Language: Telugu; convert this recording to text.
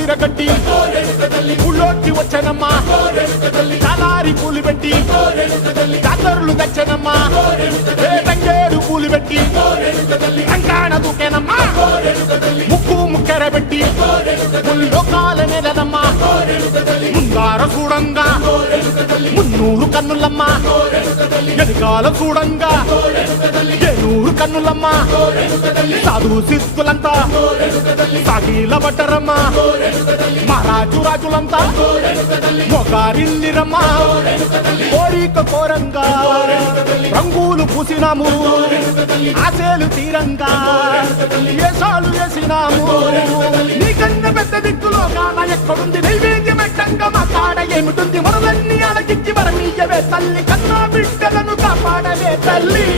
విరగట్టి ఊళ్ళోకి వచ్చనమ్మా చాలారి పూలు పెట్టి జాతరులు తెచ్చనమ్మా తంగేడు పూలు పెట్టి రంగాణ దూకేనమ్మా ముక్కు ముక్కెర పెట్టి ముల్లోకాల నెలనమ్మా ముందార చూడంగా మున్నూరు కన్నులమ్మా ఎనకాల చూడంగా ఏనూరు కన్నులమ్మా సాధు సిద్ధులంతా సాగిల పట్టరమ్మా మహారాజు రాజులంతా మొగారిల్లిరమ్మా కోరిక కోరంగా రంగులు పూసినాము ఆశలు తీరంగా ఏసాలు వేసినాము నీకన్నా పెద్ద దిక్కులో కాన ఎక్కడుంది నైవేద్యం ఎట్టంగా మా కాడ ఏమిటుంది మనలన్నీ అలకించి మరణీయవే తల్లి కన్నా బిడ్డలను కాపాడవే తల్లి